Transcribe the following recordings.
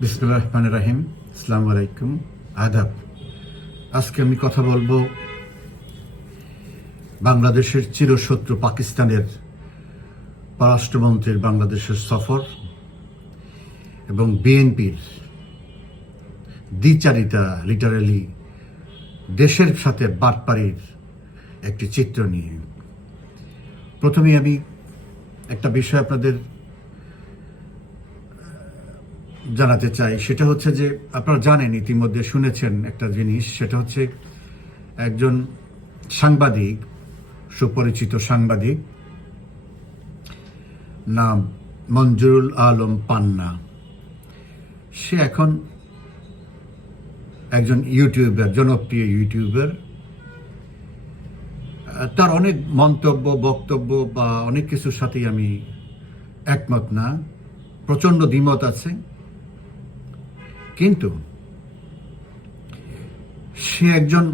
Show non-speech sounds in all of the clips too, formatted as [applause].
বিসমুল্লাহ রহমান রাহিম। ইসলাম আলাইকুম। আদাব। আজকে আমি কথা বলব বাংলাদেশের চিরশত্রু পাকিস্তানের পররাষ্ট্রমন্ত্রীর বাংলাদেশের সফর এবং বিএনপির দ্বিচারিতা লিটারালি দেশের সাথে বাটপাড়ির একটি চিত্র নিয়ে। প্রথমে আমি একটা বিষয় আপনাদের জানাতে চাই, সেটা হচ্ছে যে আপনারা জানেন, ইতিমধ্যে শুনেছেন একটা জিনিস, সেটা হচ্ছে একজন সাংবাদিক, সুপরিচিত সাংবাদিক, নাম মঞ্জুরুল আলম পান্না। সে এখন একজন ইউটিউবার, জনপ্রিয় ইউটিউবার। তার অনেক মন্তব্য, বক্তব্য বা অনেক কিছুর সাথেই আমি একমত না। প্রচণ্ড দ্বিমত আছে। কিন্তু সে একজন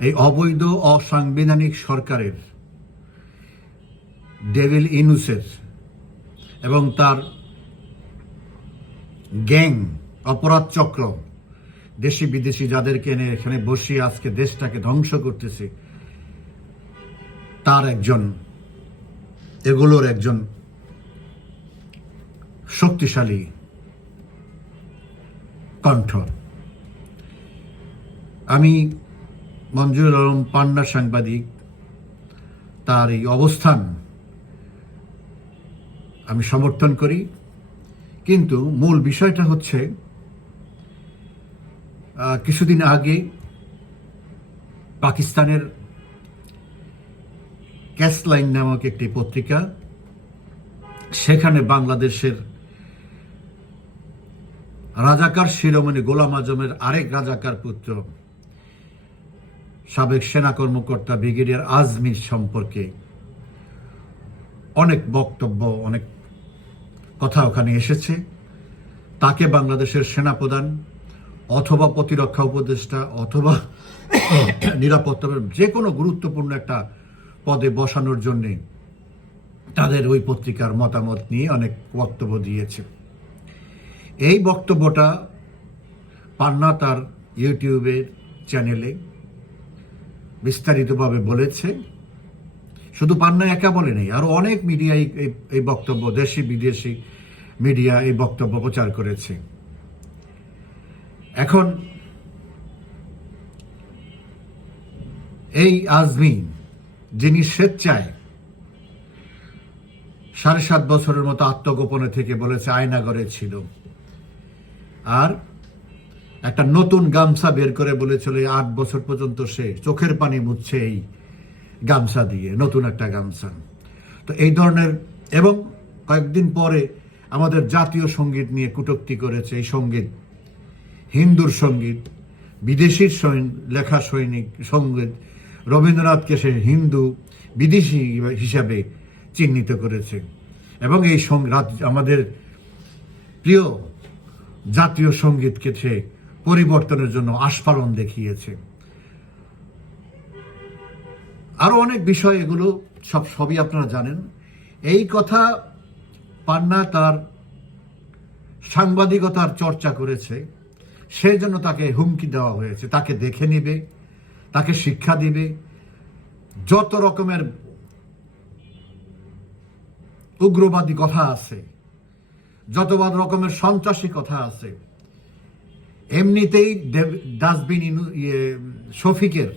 এই অবৈধ, অসাংবিধানিক সরকারের ডেভিল ইনুসের এবং তার গ্যাং, অপরাধ চক্র, দেশি বিদেশি যাদেরকে এনে এখানে বসিয়ে আজকে দেশটাকে ধ্বংস করতেছে, তার একজন, এগুলোর একজন শক্তিশালী কণ্ঠ আমি মঞ্জুর আলম পান্না সাংবাদিক, তার এই অবস্থান আমি সমর্থন করি। কিন্তু মূল বিষয়টা হচ্ছে কিছুদিন আগে পাকিস্তানের ক্যাসলাইন নামক একটি পত্রিকা, সেখানে বাংলাদেশের রাজাকার শিরোমণি গোলাম আজমের আরেক রাজাকার পুত্র, সাবেক সেনা কর্মকর্তা ব্রিগেডিয়ার আজমির সম্পর্কে অনেক বক্তব্য, অনেক কথা ওখানে এসেছে। তাকে বাংলাদেশের সেনাপ্রধান অথবা প্রতিরক্ষা উপদেষ্টা অথবা [coughs] নিরাপত্তা যে কোনো গুরুত্বপূর্ণ একটা পদে বসানোর জন্যে তাদের ওই পত্রিকার মতামত নিয়ে অনেক বক্তব্য দিয়েছে। এই বক্তব্যটা পান্না তার ইউটিউবের চ্যানেলে বিস্তারিতভাবে বলেছে। শুধু পান্না একা বলে নেই, আরও অনেক মিডিয়া এই বক্তব্য, দেশি বিদেশি মিডিয়া এই বক্তব্য প্রচার করেছে। এখন এই আজমি, যিনি স্বেচ্ছায় সাড়ে সাত বছরের মতো আত্মগোপনে থেকে বলেছে, আয়নাগরে ছিল। আর একটা নতুন গামছা বের করে বলেছিল আট বছর পর্যন্ত সে চোখের পানি মুছছে এই গামছা দিয়ে, নতুন একটা গামছা। তো এই ধরনের, এবং কয়েকদিন পরে আমাদের জাতীয় সংগীত নিয়ে কটূক্তি করেছে এই সংগীত, হিন্দুর সংগীত বিদেশির লেখা সৈনিক সংগীত, রবীন্দ্রনাথকে সে হিন্দু বিদেশি হিসাবে চিহ্নিত করেছে। এবং এই আমাদের প্রিয় জাতীয় সঙ্গীতকে সে পরিবর্তনের জন্য আস্ফালন দেখিয়েছে। আরও অনেক বিষয় এগুলো সব সবই আপনারা জানেন। এই কথা পান্না তার সাংবাদিকতার চর্চা করেছে। সেই জন্য তাকে হুমকি দেওয়া হয়েছে। তাকে দেখে নিবে, তাকে শিক্ষা দিবে। যত রকমের উগ্রবাদী কথা আছে যত রকমের সন্ত্রাসী কথা আছে, এমনিতেই ডাস্টবিন ইয়ে শফিকের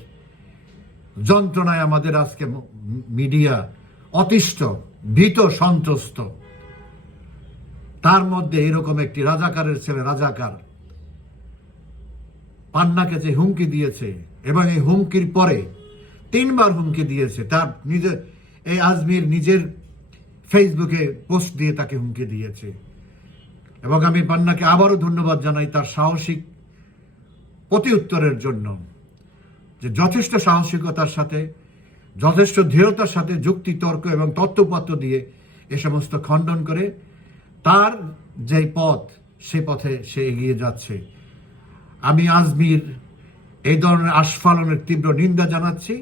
যন্ত্রণায় আমাদের আজকে মিডিয়া অতিষ্ঠ, ভীত, সন্ত্রস্ত। তার মধ্যে এরকম একটি রাজাকারের ছেলে রাজাকার পান্নাকে যে হুমকি দিয়েছে এবং এই হুমকির পরে তিনবার হুমকি দিয়েছে, তার নিজের এই আজমির নিজের ফেসবুকে পোস্ট দিয়ে তাকে হুমকি দিয়েছে। এবং আমি পান্নাকে আবারও ধন্যবাদ জানাই তার সাহসিক প্রতি উত্তরের জন্য যে যথেষ্ট সাহসিকতার সাথে, যথেষ্ট দৃঢ়তার সাথে যুক্তি, তর্ক এবং তত্ত্বপাত্র দিয়ে এ সমস্ত খণ্ডন করে তার যে পথ, সে পথে সে এগিয়ে যাচ্ছে। আমি আজমির এই ধরনের আস্ফালনের তীব্র নিন্দা জানাচ্ছি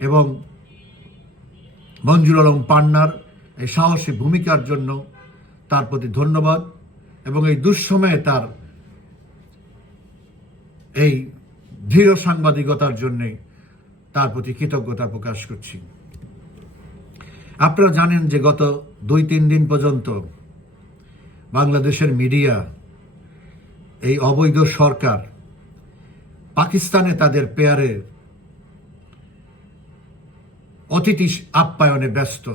এবং মঞ্জুর আলম পান্নার এই সাহসী ভূমিকার জন্য তার প্রতি ধন্যবাদ। এবং এই দুঃসময়ে তার এই দৃঢ় সাংবাদিকতার জন্যে তার প্রতি কৃতজ্ঞতা প্রকাশ করছি। আপনারা জানেন যে গত দুই তিন দিন পর্যন্ত বাংলাদেশের মিডিয়া, এই অবৈধ সরকার পাকিস্তানে তাদের পেয়ারের অতিথি আপ্যায়নে ব্যস্ত।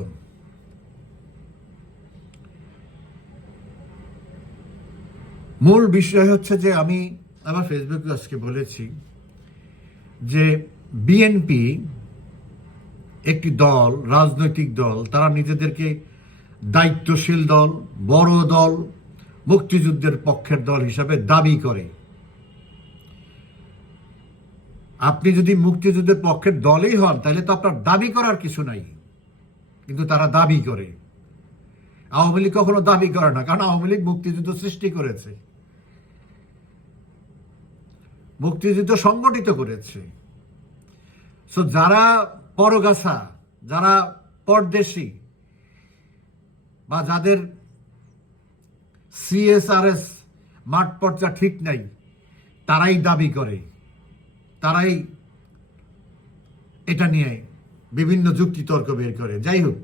মূল বিষয় হচ্ছে যে আমি আমার ফেসবুকে আজকে বলেছি যে বিএনপি একটি দল, রাজনৈতিক দল, তারা নিজেদেরকে দায়িত্বশীল দল, বড় দল, মুক্তিযুদ্ধের পক্ষের দল হিসাবে দাবি করে। আপনি যদি মুক্তিযুদ্ধের পক্ষের দলই হন, তাহলে তো আপনার দাবি করার কিছু নাই। কিন্তু তারা দাবি করে। আওয়ামী লীগ কখনো দাবি করে না, কারণ আওয়ামী লীগ মুক্তিযুদ্ধ সৃষ্টি করেছে। মুক্তিযুদ্ধ সংগঠিত করেছে। সো যারা পরগাছা, যারা পরদেশি, বা যাদের সিএসআরএস মাঠ পর্চা ঠিক নাই, তারাই দাবি করে। তারাই এটা নিয়ে বিভিন্ন যুক্তিতর্ক বের করে। যাই হোক,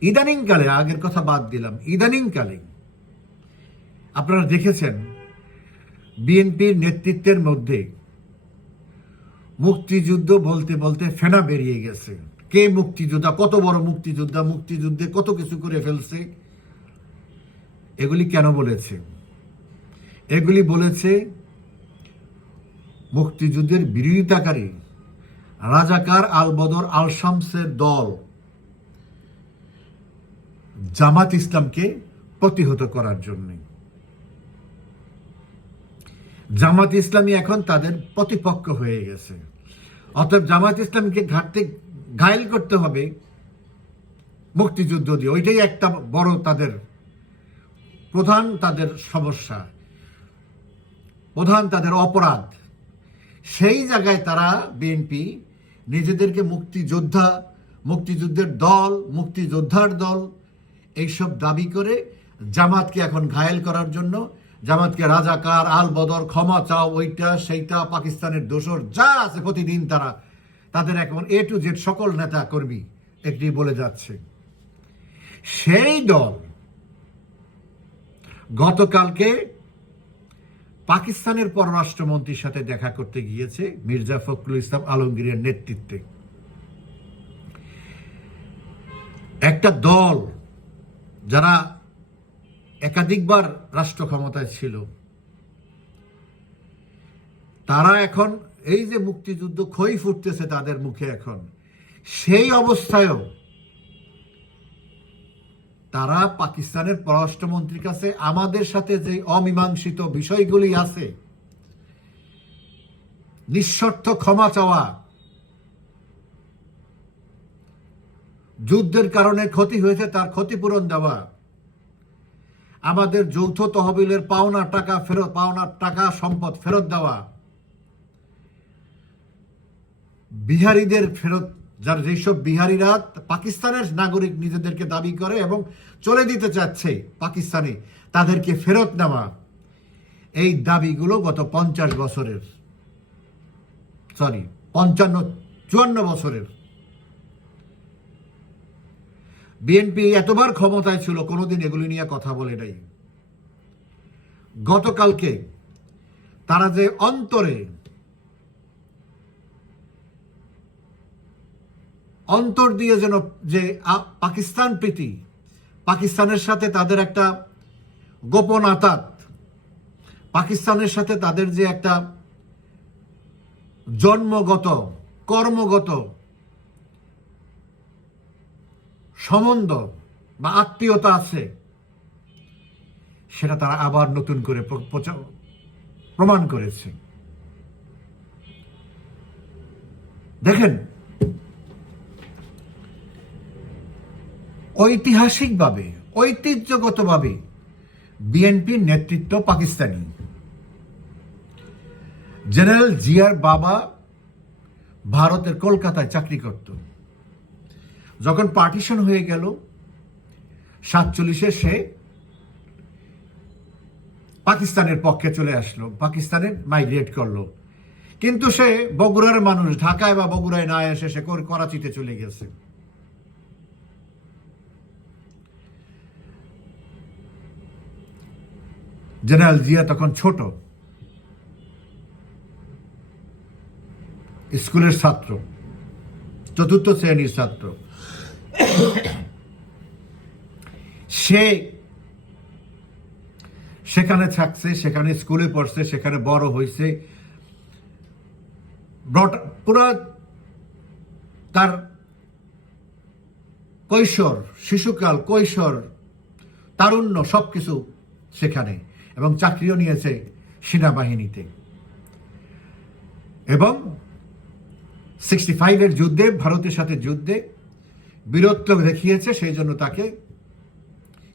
ইদানিংকালে, আগের কথা বাদ দিলাম ইদানিংকালে আপনারা দেখেছেন বিএনপির নেতৃত্বের মধ্যে মুক্তিযুদ্ধ বলতে বলতে ফেনা বেরিয়ে গেছে। কে মুক্তিযোদ্ধা, কত বড় মুক্তিযোদ্ধা, মুক্তিযুদ্ধে কত কিছু করে ফেলছে, এগুলি কেন বলেছে? এগুলি বলেছে মুক্তিযুদ্ধের বিরোধিতাকারী রাজাকার আল বদর আল শামসের দল জামাত ইসলামকে প্রতিহত করার জন্য। জামাত ইসলামী এখন তাদের প্রতিপক্ষ হয়ে গেছে। অতএব জামাত ইসলামীকে ঘাটতে ঘায়ল করতে হবে মুক্তিযুদ্ধ দিয়ে। ওইটাই একটা বড় তাদের প্রধান তাদের সমস্যা, প্রধান তাদের অপরাধ। সেই জায়গায় তারা বিএনপি নিজেদেরকে মুক্তিযোদ্ধা, মুক্তিযুদ্ধের দল, মুক্তিযোদ্ধার দল, এইসব দাবি করে জামাতকে এখন ঘায়েল করার জন্য জামাতকে রাজাকার আল বদর ক্ষমা চাও, ওইটা, সেইটা, পাকিস্তানের দোসর যা আছে প্রতিদিন তারা, তাদের এখন এ টু জেড সকল নেতা কর্মী একটি বলে যাচ্ছে। সেই দল গতকালকে পাকিস্তানের পররাষ্ট্রমন্ত্রীর সাথে দেখা করতে গিয়েছে মির্জা ফখরুল ইসলাম আলমগীরের নেতৃত্বে। একটা দল যারা একাধিকবার রাষ্ট্র ক্ষমতায় ছিল। তারা এখন এই যে মুক্তিযুদ্ধ ক্ষয় ফুটতেছে তাদের মুখে এখন, সেই অবস্থায়ও তারা পাকিস্তানের পররাষ্ট্রমন্ত্রীর কাছে আমাদের সাথে যে অমীমাংসিত বিষয়গুলি আছে, নিঃশর্ত ক্ষমা চাওয়া, যুদ্ধের কারণে ক্ষতি হয়েছে তার ক্ষতিপূরণ দেওয়া আমাদের যৌথ তহবিলের পাওনা টাকা ফেরত, পাওনা টাকা সম্পদ ফেরত দেওয়া। বিহারীদের ফেরত, যার যেসব বিহারিরা পাকিস্তানের নাগরিক নিজেদেরকে দাবি করে এবং চলে দিতে চাচ্ছে পাকিস্তানে, তাদেরকে ফেরত নেওয়া। এই দাবিগুলো গত পঞ্চাশ বছরের সরি পঞ্চান্ন, চুয়ান্ন বছরের। বিএনপি এতবার ক্ষমতায় ছিল, কোনোদিন এগুলি নিয়ে কথা বলে নাই। গতকালকে তারা যে অন্তরে, অন্তর দিয়ে যেন যে পাকিস্তান প্রীতি, পাকিস্তানের সাথে তাদের একটা গোপন আতাত, পাকিস্তানের সাথে তাদের যে একটা জন্মগত, কর্মগত সম্বন্ধ বা আত্মীয়তা আছে, সেটা তারা আবার নতুন করে প্র- প্রমাণ করেছে। দেখেন, ঐতিহাসিকভাবে, ঐতিহ্যগতভাবে বিএনপির নেতৃত্ব পাকিস্তানি। জেনারেল জিয়ার বাবা ভারতের কলকাতায় চাকরি করত। যখন পার্টিশন হয়ে গেল, সাতচল্লিশে সে পাকিস্তানের পক্ষে চলে আসলো পাকিস্তানে মাইগ্রেট করল। কিন্তু সে বগুড়ার মানুষ, ঢাকায় বা বগুড়ায় না এসে সে কর- করাচিতে চলে গেছে। জেনারেল জিয়া তখন ছোট। স্কুলের ছাত্র, চতুর্থ শ্রেণির ছাত্র। সে সেখানে থাকছে, সেখানে স্কুলে পড়ছে, সেখানে বড় হয়েছে পুরা তার কৈশোর, শিশুকাল, কৈশোর, তারুণ্য সবকিছু সেখানে এবং চাকরিও নিয়েছে সেনাবাহিনীতে। এবং সিক্সটি ফাইভের যুদ্ধে, ভারতের সাথে যুদ্ধে বীরত্ব দেখিয়েছে, সেই জন্য তাকে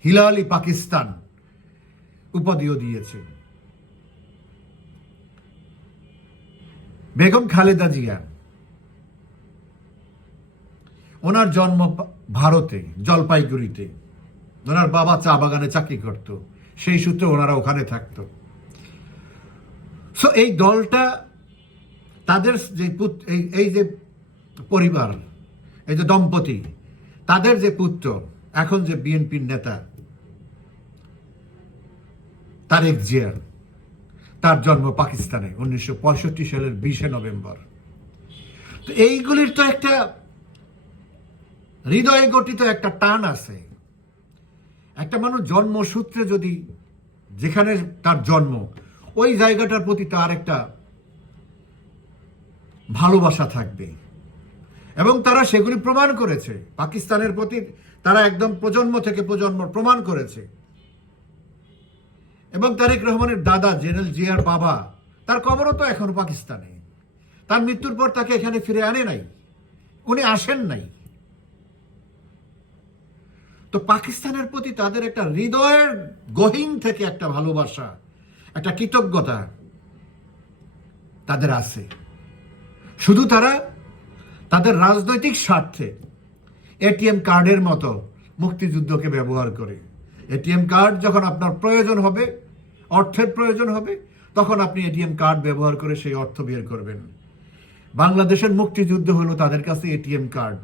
হিলালি পাকিস্তান উপাধিও দিয়েছে। বেগম খালেদা জিয়া, ওনার জন্ম ভারতে, জলপাইগুড়িতে। ওনার বাবা চা বাগানে চাকরি করত, সেই সূত্রে ওনারা ওখানে থাকতো। সো এই দলটা তাদের যে এই যে পরিবার, এই যে দম্পতি তাদের যে পুত্র, এখন যে বিএনপির নেতা, তারেক জিয়ার তার জন্ম পাকিস্তানে উনিশশো পঁয়ষট্টি সালের বিশে নভেম্বর। তো এইগুলির তো একটা হৃদয়ে গঠিত একটা টান আছে। একটা মানুষ জন্মসূত্রে যদি যেখানে তার জন্ম, ওই জায়গাটার প্রতি তার একটা ভালোবাসা থাকবে। এবং তারা সেগুলি প্রমাণ করেছে। পাকিস্তানের প্রতি তারা একদম প্রজন্ম থেকে প্রজন্ম প্রমাণ করেছে। এবং তারেক রহমানের দাদা, জেনারেল জিয়ার বাবা, তার কবরও তো এখনও পাকিস্তানে। তার মৃত্যুর পর তাকে এখানে ফিরে আনে নাই। উনি আসেন নাই। তো পাকিস্তানের প্রতি তাদের একটা হৃদয়ের গহীন থেকে একটা ভালোবাসা, একটা কৃতজ্ঞতা তাদের আছে। শুধু তারা তাদের রাজনৈতিক স্বার্থে এটিএম কার্ডের মতো মুক্তিযুদ্ধকে ব্যবহার করে। এটিএম কার্ড যখন আপনার প্রয়োজন হবে, অর্থের প্রয়োজন হবে, তখন আপনি এটিএম কার্ড ব্যবহার করে সেই অর্থ বের করবেন। বাংলাদেশের মুক্তিযুদ্ধ হলো তাদের কাছে এটিএম কার্ড।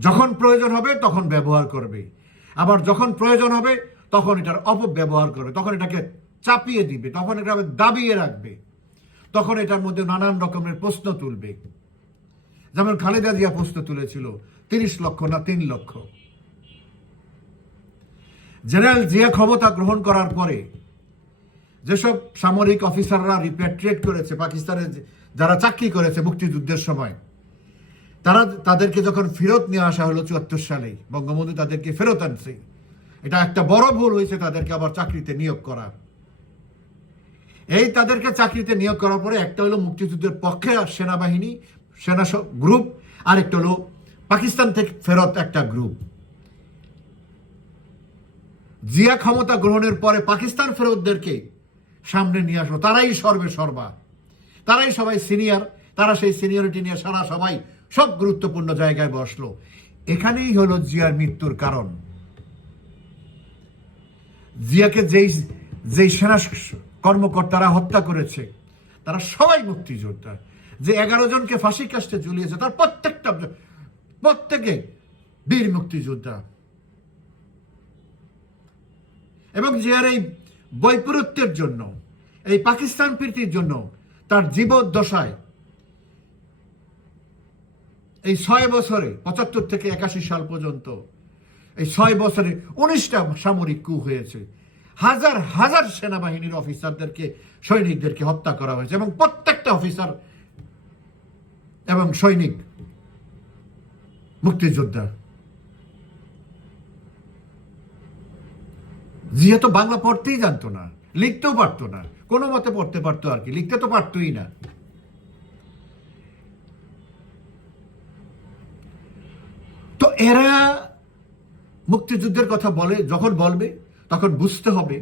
যখন প্রয়োজন হবে, তখন ব্যবহার করবে। আবার যখন প্রয়োজন হবে, তখন এটার অপব্যবহার করবে। তখন এটাকে চাপিয়ে দিবে, তখন এটা দাবিয়ে রাখবে। তখন এটার মধ্যে নানান রকমের প্রশ্ন তুলবে। যেমন খালেদা জিয়া প্রশ্ন তুলেছিল, তিরিশ লক্ষ না তিন লক্ষ। জেনারেল জিয়া ক্ষমতা গ্রহণ করার পরে যেসব সামরিক অফিসাররা রিপ্যাট্রিয়েট করেছে পাকিস্তানের যারা চাকরি করেছে মুক্তিযুদ্ধের সময়, তারা তাদেরকে যখন ফেরত নিয়ে আসা হলো চুয়াত্তর সালে বঙ্গবন্ধু তাদেরকে ফেরত আনছে। এটা একটা বড় ভুল হয়েছে তাদেরকে আবার চাকরিতে নিয়োগ করা। এই তাদেরকে চাকরিতে নিয়োগ করার পরে একটা হলো মুক্তিযুদ্ধের পক্ষে সেনাবাহিনী সেনা গ্রুপ আর একটা হলো পাকিস্তান থেকে ফেরত একটা গ্রুপ জিয়া ক্ষমতা গ্রহণের পরে পাকিস্তান ফেরতদেরকে সামনে নিয়ে আসলো। তারাই সর্বে সর্বা। তারাই সবাই সিনিয়র তারা সেই সিনিয়রিটি নিয়ে সারা সবাই সব গুরুত্বপূর্ণ জায়গায় বসল। এখানেই হলো জিয়ার মৃত্যুর কারণ। জিয়াকে যেই যেই সেনা কর্মকর্তারা হত্যা করেছে, তারা সবাই মুক্তিযোদ্ধা। যে এগারো জনকে ফাঁসি কাস্টে ঝুলিয়েছে, তার প্রত্যেকটা প্রত্যেকে বীর মুক্তিযোদ্ধা। এবং জিয়ার এই বৈপরীত্যের জন্য, এই পাকিস্তান প্রীতির জন্য তার জীবদ্দশায় এই ছয় বছরে, পঁচাত্তর থেকে একাশি সাল পর্যন্ত, এই ছয় বছরে উনিশটা সামরিক কু হয়েছে। হাজার হাজার সেনাবাহিনীর অফিসারদেরকে সৈনিকদেরকে হত্যা করা হয়েছে এবং প্রত্যেকটা অফিসার এবং সৈনিক, মুক্তিযোদ্ধা। জিয়া তো বাংলা পড়তেই জানতো না, লিখতেও পারতো না, কোনো মতে পড়তে পারতো আর কি, লিখতে তো পারতোই না। তো এরা মুক্তিযুদ্ধের কথা বলে, যখন বলবে, তখন বুঝতে হবে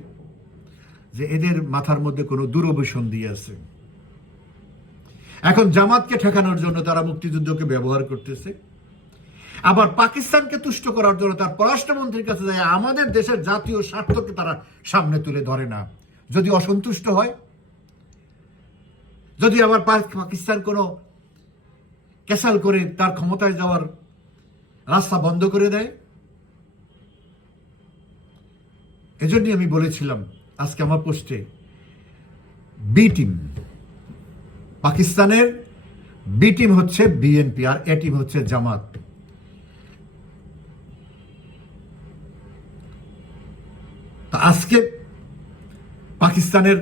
যে এদের মাথার মধ্যে কোনো দুরভিসন্ধি আছে। এখন জামাতকে ঠেকানোর জন্য তারা মুক্তিযুদ্ধকে ব্যবহার করতেছে। আবার পাকিস্তানকে তুষ্ট করার জন্য তার পররাষ্ট্রমন্ত্রীর কাছে যায়, আমাদের দেশের জাতীয় স্বার্থকে তারা সামনে তুলে ধরে না। যদি অসন্তুষ্ট হয়, যদি আবার পাকিস্তান কোনো ক্যাসাল করে তার ক্ষমতায় যাওয়ার রাস্তা বন্ধ করে দেয়, এজন্যই আমি বলেছিলাম আজকে আমার পোস্টে, বি টিম। পাকিস্তানের বি টিম হচ্ছে বিএনপি আর এ টিম হচ্ছে জামাত। আজকে পাকিস্তানের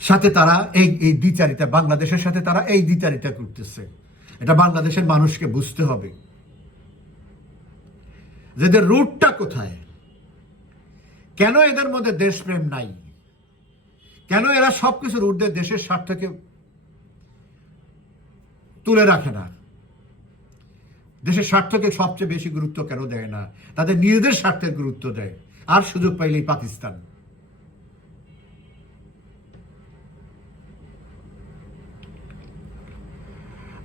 সাথে তারা এই এই দ্বিচারিতা, বাংলাদেশের সাথে তারা এই দ্বিচারিতা করতেছে। এটা বাংলাদেশের মানুষকে বুঝতে হবে। যে এদের রুটটা কোথায়? কেন এদের মধ্যে দেশপ্রেম নাই? কেন এরা সবকিছুর ঊর্ধ্বে দেশের স্বার্থকে তুলে রাখে না? দেশের স্বার্থকে সবচেয়ে বেশি গুরুত্ব কেন দেয় না? তাদের নিজেদের স্বার্থের গুরুত্ব দেয়। আর সুযোগ পাইলেই পাকিস্তান।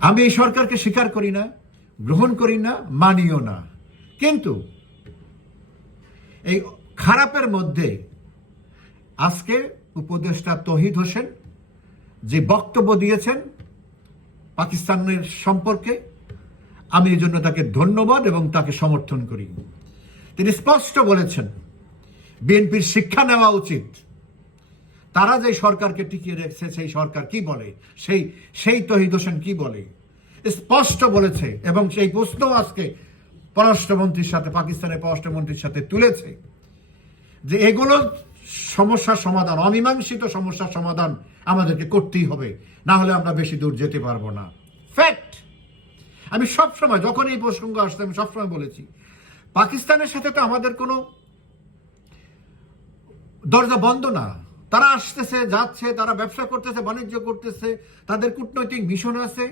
আমি এই সরকারকে স্বীকার করি না, গ্রহণ করি না, মানিও না। কিন্তু এই খারাপের মধ্যে আজকে উপদেষ্টা তহিদ হোসেন যে বক্তব্য দিয়েছেন পাকিস্তানের সম্পর্কে, আমি এই জন্য তাকে ধন্যবাদ এবং তাকে সমর্থন করি। তিনি স্পষ্ট বলেছেন, বিএনপির শিক্ষা নেওয়া উচিত। তারা যে সরকারকে টিকিয়ে রেখেছে, সেই সরকার কি বলে? সেই সেই তহিদ হোসেন কি বলে? স্পষ্ট বলেছে এবং সেই প্রশ্ন আজকে পররাষ্ট্রমন্ত্রীর সাথে, পাকিস্তানের পররাষ্ট্রমন্ত্রীর সাথে তুলেছে যে এগুলো সমস্যার সমাধান, অমীমাংসিত সমস্যার সমাধান আমাদেরকে করতেই হবে। না হলে আমরা বেশি দূর যেতে পারব না। ফ্যাক্ট আমি সবসময়, যখন এই প্রসঙ্গ আসছে, আমি সবসময় বলেছি, পাকিস্তানের সাথে তো আমাদের কোনো দরজা বন্ধ না। তারা আসতেছে, যাচ্ছে, তারা ব্যবসা করতেছে, বাণিজ্য করতেছে, তাদের কূটনৈতিক মিশন আছে।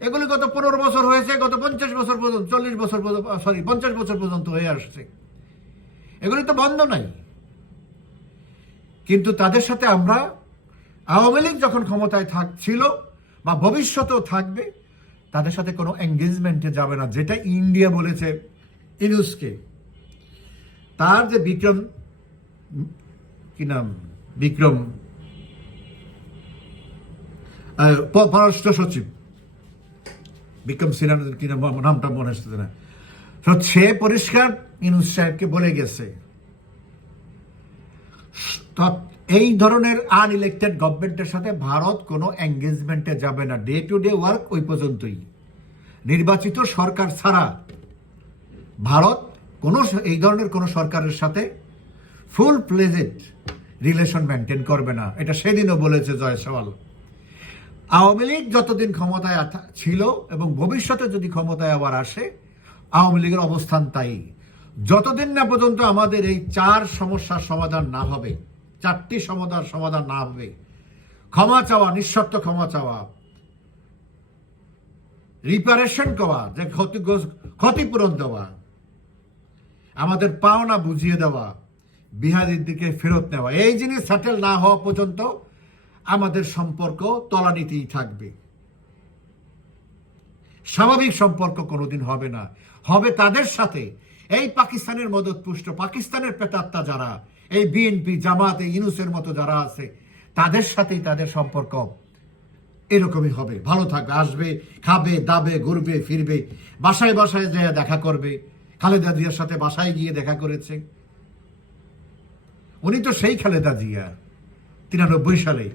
এগুলি গত পনেরো বছর হয়েছে, গত পঞ্চাশ বছর পর্যন্ত, চল্লিশ বছর সরি পঞ্চাশ বছর পর্যন্ত হয়ে আসছে। এগুলি তো বন্ধ নাই। কিন্তু তাদের সাথে আমরা আওয়ামী লীগ যখন ক্ষমতায় থাক ছিল বা ভবিষ্যতেও থাকবে, তাদের সাথে কোনো এঙ্গেজমেন্টে যাবে না যেটা ইন্ডিয়া বলেছে ইনুসকে। তার যে বিক্রম, কি নাম? বিক্রম পররাষ্ট্র সচিব। বিক্রম সিনহা কি নামটা মনে আসতেছে না। তো সে পরিষ্কার ইনুস সাহেবকে বলে গেছে। এই ধরনের আনইলেক্টেড গভর্নমেন্টের সাথে ভারত কোনো এঙ্গেজমেন্টে যাবে না। ডে টু ডে ওয়ার্ক ওই পর্যন্তই। নির্বাচিত সরকার ছাড়া ভারত কোনো এই ধরনের কোনো সরকারের সাথে ফুল প্লেজেড রিলেশন মেনটেন করবে না। এটা সেদিনও বলেছে জয়সওয়াল আওয়ামী লীগ যতদিন ক্ষমতায় ছিল এবং ভবিষ্যতে যদি ক্ষমতায় আবার আসে, আওয়ামী লীগের অবস্থান তাই। যতদিন না পর্যন্ত আমাদের এই চার সমস্যার সমাধান না হবে চারটি সমাধান সমাধান না হবে। ক্ষমা চাওয়া, নিঃশর্ত ক্ষমা চাওয়া। রিপারেশন করা যে ক্ষতিগ্রস্ত ক্ষতিপূরণ দেওয়া। আমাদের পাওনা বুঝিয়ে দেওয়া, বিহারির দিকে ফেরত নেওয়া। এই জিনিস সেটেল না হওয়া পর্যন্ত আমাদের সম্পর্ক তলানিতেই থাকবে। স্বাভাবিক সম্পর্ক কোনোদিন হবে না। হবে তাদের সাথে। এই পাকিস্তানের মদতপুষ্ট, পাকিস্তানের পেতাত্তা যারা এই বিএনপি, জামাত, এই ইনুসের মতো যারা আছে, তাদের সাথেই তাদের সম্পর্ক এরকমই হবে। ভালো থাকবে আসবে, খাবে, দাবে, ঘুরবে, ফিরবে, বাসায় বাসায় যেয়ে দেখা করবে। খালেদা জিয়ার সাথে বাসায় গিয়ে দেখা করেছে। উনি তো সেই খালেদা জিয়া, তিরানব্বই সালে।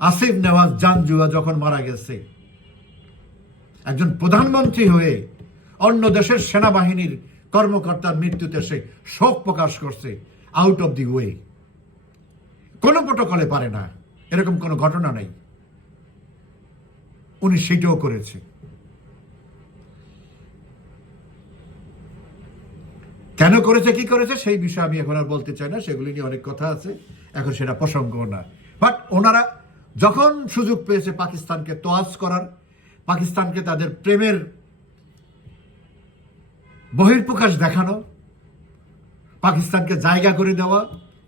আসিফ নেওয়াজ জানজুয়া যখন মারা গেছে, একজন প্রধানমন্ত্রী হয়ে অন্য দেশের সেনাবাহিনীর কর্মকর্তার মৃত্যুতে সে শোক প্রকাশ করছে আউট অফ দি ওয়ে কোনো প্রোটোকলে পারে না, এরকম কোনো ঘটনা নাই। উনি সেটাও করেছে। কেন করেছে, কি করেছে, সেই বিষয়ে আমি এখন আর বলতে চাই না, সেগুলি নিয়ে অনেক কথা আছে, এখন সেটা প্রসঙ্গ না। বাট ওনারা যখন সুযোগ পেয়েছে পাকিস্তানকে তোয়াজ করার, পাকিস্তানকে তাদের প্রেমের বহির্প্রকাশ দেখানো, পাকিস্তানকে জায়গা করে দেওয়া,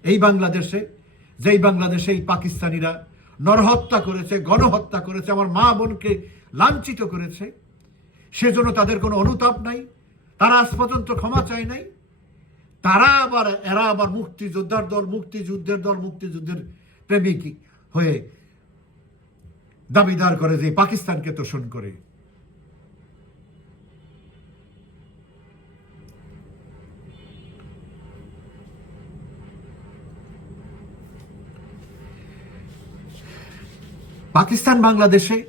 এই বাংলাদেশে, যেই বাংলাদেশে এই পাকিস্তানিরা নরহত্যা করেছে, গণহত্যা করেছে, আমার মা বোনকে লাঞ্ছিত করেছে, সেজন্য তাদের কোনো অনুতাপ নাই, তারা আজ পর্যন্ত ক্ষমা চায় নাই, তারা আবার, এরা আবার মুক্তিযোদ্ধার দল, মুক্তিযুদ্ধের দল, মুক্তিযুদ্ধের প্রেমিক হয়ে দাবিদার করে যে পাকিস্তানকে তোষণ করে। পাকিস্তান বাংলাদেশে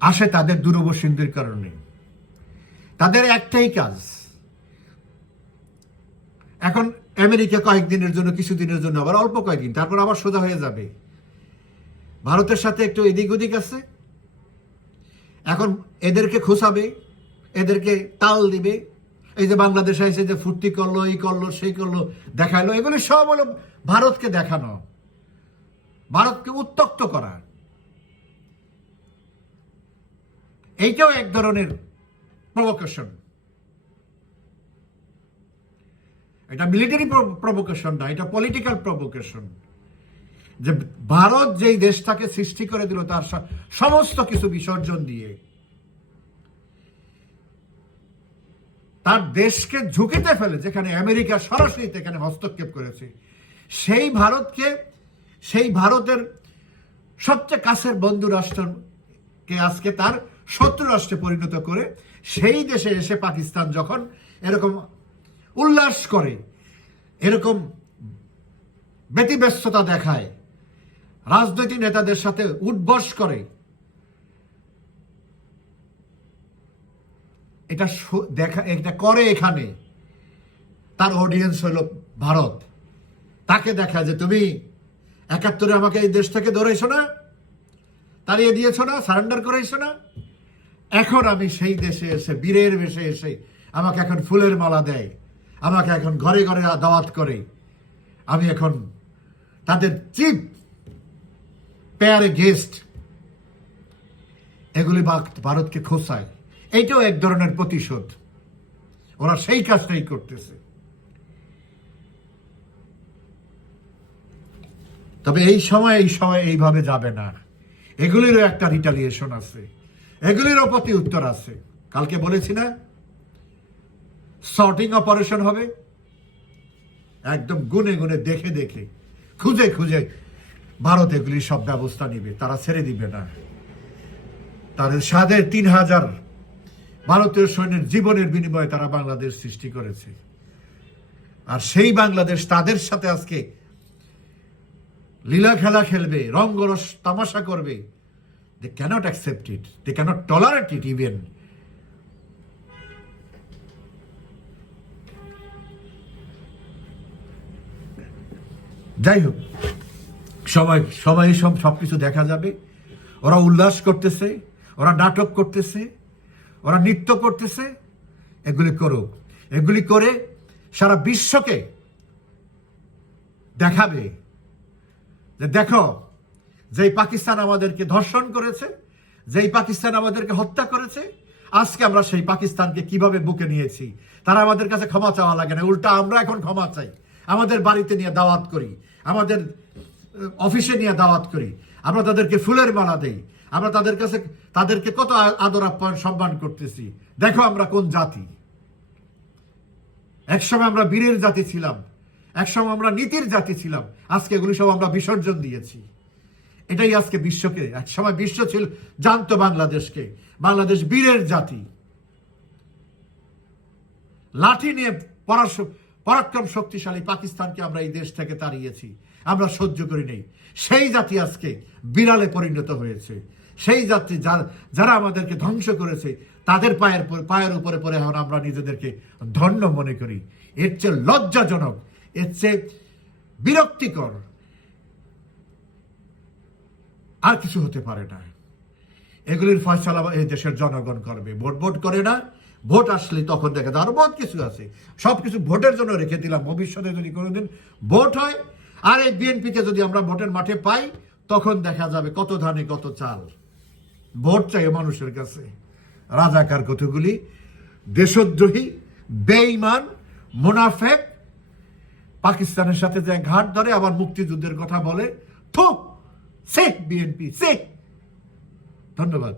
আসে তাদের দূরবসিন্দের কারণে। তাদের একটাই কাজ। এখন আমেরিকা কয়েকদিনের জন্য, কিছুদিনের জন্য, আবার অল্প কয়েকদিন, তারপর আবার সোজা হয়ে যাবে। ভারতের সাথে একটু এদিক ওদিক আছে। এখন এদেরকে খোসাবে এদেরকে তাল দিবে। এই যে বাংলাদেশে এসে যে ফুর্তি করল, এই করল, সেই করল, দেখাইলো, এগুলো সব হলো ভারতকে দেখানো। ভারতকে উত্তক্ত করা এইটাও এক ধরনের প্রভোকেশন এটা মিলিটারি প্রভোকেশন না, এটা পলিটিক্যাল প্রভোকেশন যে ভারত যেই দেশটাকে সৃষ্টি করে দিল, তার সমস্ত কিছু বিসর্জন দিয়ে, তার দেশকে ঝুঁকিতে ফেলে, যেখানে আমেরিকা সরাসরি হস্তক্ষেপ করেছে, সেই ভারতকে সেই ভারতের সবচেয়ে কাছের বন্ধু রাষ্ট্রকে আজকে তার শত্রু রাষ্ট্রে পরিণত করে সেই দেশে এসে পাকিস্তান যখন এরকম উল্লাস করে, এরকম ব্যতিব্যস্ততা দেখায়, রাজনৈতিক নেতাদের সাথে উদ্বস করে, এটা দেখা, এটা করে এখানে, তার অডিয়েন্স হলো ভারত। তাকে দেখা যে তুমি একাত্তরে আমাকে এই দেশ থেকে ধরেছো না? তাড়িয়ে দিয়েছ না? সারেন্ডার করেছ না? এখন আমি সেই দেশে এসে, বীরের বেশে এসে আমাকে এখন ফুলের মালা দেয়, আমাকে এখন ঘরে ঘরে দাওয়াত করে। আমি এখন তাদের চিপ পেয়ারে গেস্ট। এগুলি ভারতকে খোসায় এইটাও এক ধরনের প্রতিশোধ। ওরা সেই কাজটাই করতেছে। তবে এই সময় এই সময় এইভাবে যাবে না। এগুলিরও একটা রিটালিয়েশন আছে। এগুলিরও প্রতি উত্তর আছে। কালকে বলেছি না? সর্টিং অপারেশন হবে। একদম গুনে গুনে দেখে দেখে, খুঁজে খুঁজে ভারত এগুলি সব ব্যবস্থা নিবে। তারা ছেড়ে দিবে না। তাদের সাদের তিন হাজার ভারতীয় সৈন্যের জীবনের বিনিময়ে তারা বাংলাদেশ সৃষ্টি করেছে। আর সেই বাংলাদেশ তাদের সাথে আজকে লীলা খেলা খেলবে, রঙ্গরস তামাশা করবে। They can't accept it they can't tolerate it even যাই হোক, সময় সময় সব সব কিছু দেখা যাবে। ওরা উল্লাস করতেছে, ওরা নাটক করতেছে, ওরা নৃত্য করতেছে। এগুলি করুক এগুলি করে সারা বিশ্বকে দেখাবে। যে দেখো, যেই পাকিস্তান আমাদেরকে ধর্ষণ করেছে, যেই পাকিস্তান আমাদেরকে হত্যা করেছে, আজকে আমরা সেই পাকিস্তানকে কীভাবে বুকে নিয়েছি? তারা আমাদের কাছে ক্ষমা চাওয়া লাগে না। উল্টা আমরা এখন ক্ষমা চাই। আমাদের বাড়িতে নিয়ে দাওয়াত করি। আমাদের অফিসে নিয়ে দাওয়াত করি। আমরা তাদেরকে ফুলের মালা দেই। আমরা তাদের কাছে, তাদেরকে কত আদর, আপ্যায়ন, সম্মান করতেছি। দেখো আমরা কোন জাতি। একসময় আমরা বীরের জাতি ছিলাম। একসময় আমরা নীতির জাতি ছিলাম। আজকে এগুলি সব আমরা বিসর্জন দিয়েছি। এটাই আজকে বিশ্বকে, একসময় বিশ্ব ছিল, জানতো বাংলাদেশকে। বাংলাদেশ বীরের জাতি। লাঠি নিয়ে পরাক্রম শক্তিশালী পাকিস্তানকে আমরা এই দেশ থেকে তাড়িয়েছি। আমরা সহ্য করি নেই। সেই জাতি আজকে বিড়ালে পরিণত হয়েছে। সেই জাতি যারা আমাদেরকে ধ্বংস করেছে, তাদের পায়ের পায়ের উপরে পরে এখন আমরা নিজেদেরকে ধন্য মনে করি। এর চেয়ে লজ্জাজনক এর চেয়ে বিরক্তিকর। আর কিছু হতে পারে না। এগুলির ফয়সালা এই দেশের জনগণ করবে। ভোট ভোট করে না। ভোট আসলে তখন দেখা আরও বহুত কিছু আছে। সব কিছু ভোটের জন্য রেখে দিলাম। ভবিষ্যতে যদি কোনোদিন ভোট হয়, আর এই বিএনপিকে যদি আমরা ভোটের মাঠে পাই, তখন দেখা যাবে কত ধানে কত চাল। ভোট চাই মানুষের কাছে। রাজাকার কতগুলি? দেশদ্রোহী, বেঈমান, মুনাফেক পাকিস্তানের সাথে যে ঘাট ধরে আবার মুক্তিযুদ্ধের কথা বলে থুক সে বিএনপি সে ধন্যবাদ।